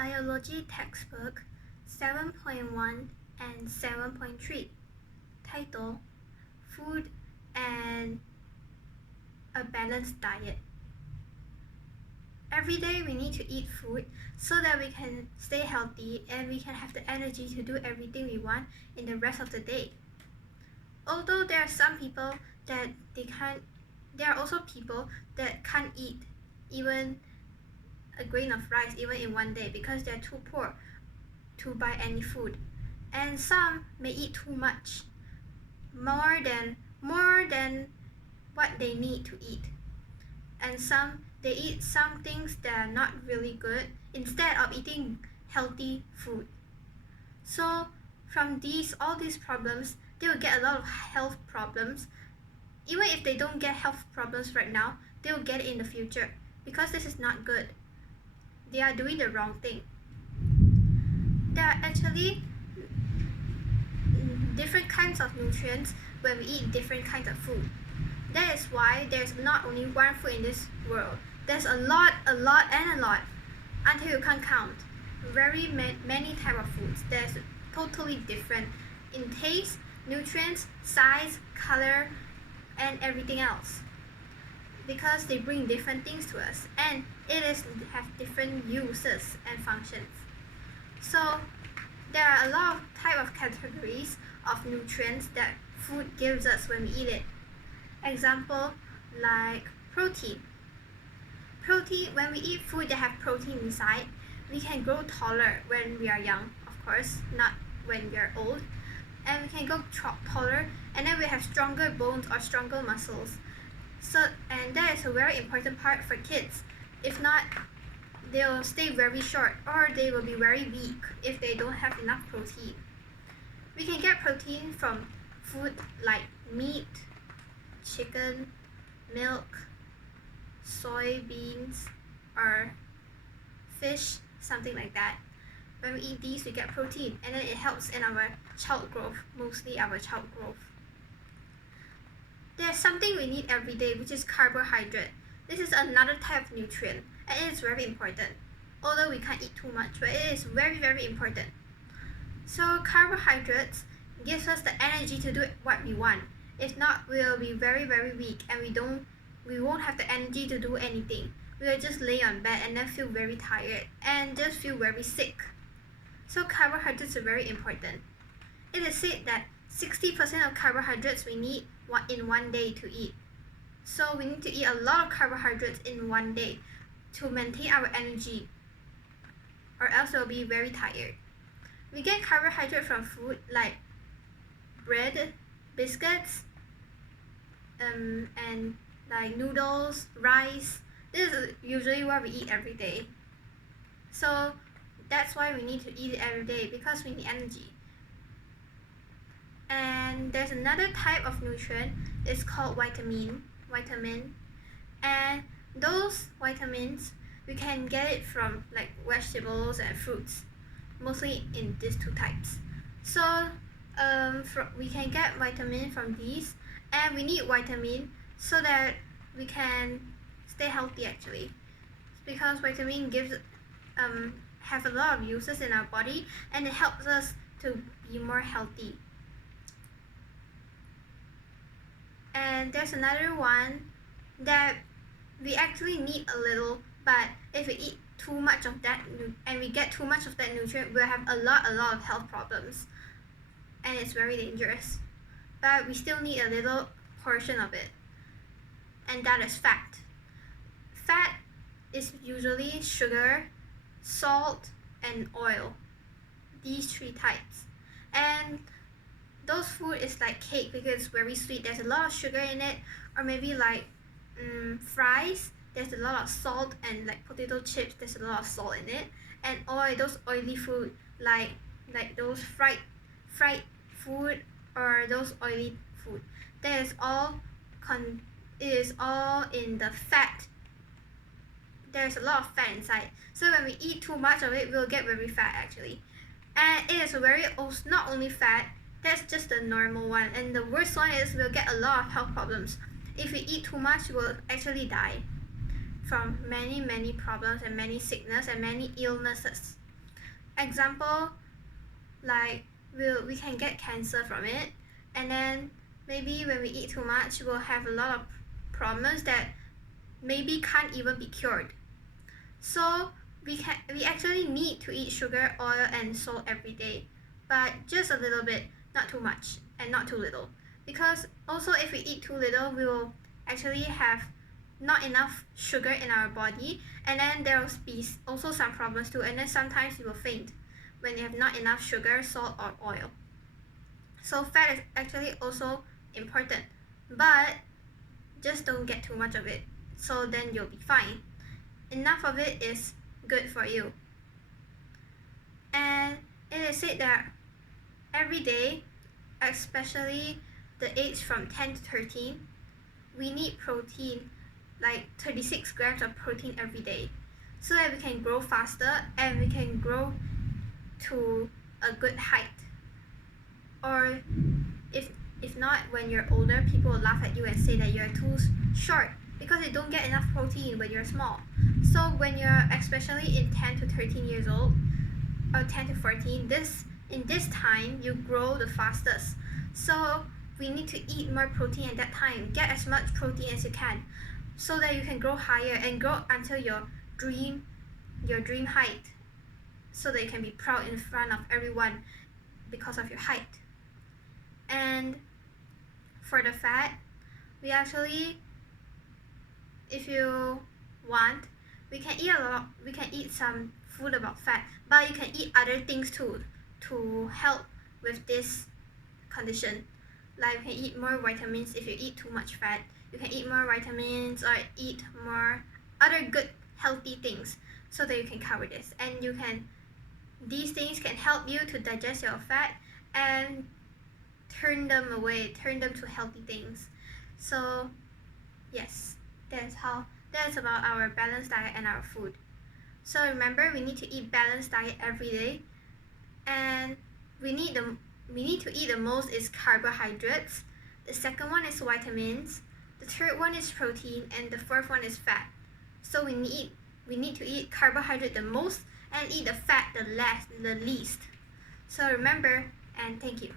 Biology Textbook 7.1 and 7.3. Title: Food and a Balanced Diet. Every day we need to eat food so that we can stay healthy and we can have the energy to do everything we want in the rest of the day. Although there are some people that there are also people that can't eat even a grain of rice even in one day because they're too poor to buy any food. And some may eat too much, more than what they need to eat. And some they eat some things that are not really good instead of eating healthy food. So from all these problems, they will get a lot of health problems. Even if they don't get health problems right now, they will get it in the future because this is not good. They are doing the wrong thing. There are actually different kinds of nutrients when we eat different kinds of food. That is why there's not only one food in this world. There's a lot, until you can't count. Many types of foods. There's totally different in taste, nutrients, size, color, and everything else. Because they bring different things to us, and have different uses and functions. So there are a lot of type of categories of nutrients that food gives us when we eat it. Example, like protein. When we eat food that have protein inside, we can grow taller when we are young, of course, not when we are old. And we can grow taller, and then we have stronger bones or stronger muscles. And that is a very important part for kids. If not, they will stay very short or they will be very weak if they don't have enough protein. We can get protein from food like meat, chicken, milk, soybeans, or fish, something like that. When we eat these, we get protein, and then it helps in our child growth, mostly our child growth. There's something we need every day, which is carbohydrate. This is another type of nutrient, and it is very important. Although we can't eat too much, but it is very, very important. So carbohydrates gives us the energy to do what we want. If not, we will be very, very weak, and we won't have the energy to do anything. We will just lay on bed and then feel very tired and just feel very sick. So carbohydrates are very important. It is said that 60% of carbohydrates we need in one day to eat. So we need to eat a lot of carbohydrates in one day to maintain our energy, or else we'll be very tired. We get carbohydrate from food like bread, biscuits, and like noodles, rice. This is usually what we eat every day. So that's why we need to eat it every day, because we need energy. And there's another type of nutrient, it's called vitamin. And those vitamins, we can get it from like vegetables and fruits, mostly in these two types. So we can get vitamin from these, and we need vitamin so that we can stay healthy actually, because vitamin have a lot of uses in our body, and it helps us to be more healthy. And there's another one that we actually need a little, but if we eat too much of that and we get too much of that nutrient, we'll have a lot of health problems, and it's very dangerous. But we still need a little portion of it, and that is fat. Fat is usually sugar, salt, and oil. These three types. And those food is like cake because it's very sweet. There's a lot of sugar in it, or maybe like fries. There's a lot of salt, and like potato chips. There's a lot of salt in it. And oil, those oily food like those fried food or those oily food. That is all it is all in the fat. There's a lot of fat inside. So when we eat too much of it, we'll get very fat actually. And it is not only fat. That's just the normal one, and the worst one is we'll get a lot of health problems. If we eat too much, we'll actually die from many problems and many sickness and many illnesses. example, like we can get cancer from it, and then maybe when we eat too much we'll have a lot of problems that maybe can't even be cured. So we actually need to eat sugar, oil and salt every day, but just a little bit, not too much and not too little, because also if we eat too little we will actually have not enough sugar in our body, and then there will be also some problems too, and then sometimes you will faint when you have not enough sugar, salt or oil. So fat is actually also important, but just don't get too much of it, so then you'll be fine. Enough of it is good for you. And it is said that every day, especially the age from 10 to 13, we need protein, like 36 grams of protein every day, so that we can grow faster and we can grow to a good height. Or if not, when you're older, people will laugh at you and say that you're too short because you don't get enough protein when you're small. So when you're especially in 10 to 13 years old, or 10 to 14, in this time you grow the fastest. So we need to eat more protein at that time. Get as much protein as you can, so that you can grow higher and grow until your dream height, so that you can be proud in front of everyone because of your height. And for the fat, we actually, if you want, we can eat some food about fat, but you can eat other things too to help with this condition. Like you can eat more vitamins. If you eat too much fat, you can eat more vitamins or eat more other good healthy things, so that you can cover this, and these things can help you to digest your fat and turn them to healthy things. So yes, that's about our balanced diet and our food. So remember, we need to eat balanced diet every day, and we need to eat the most is carbohydrates, the second one is vitamins, the third one is protein, and the fourth one is fat. So we need to eat carbohydrate the most and eat the fat the least. So remember, and thank you.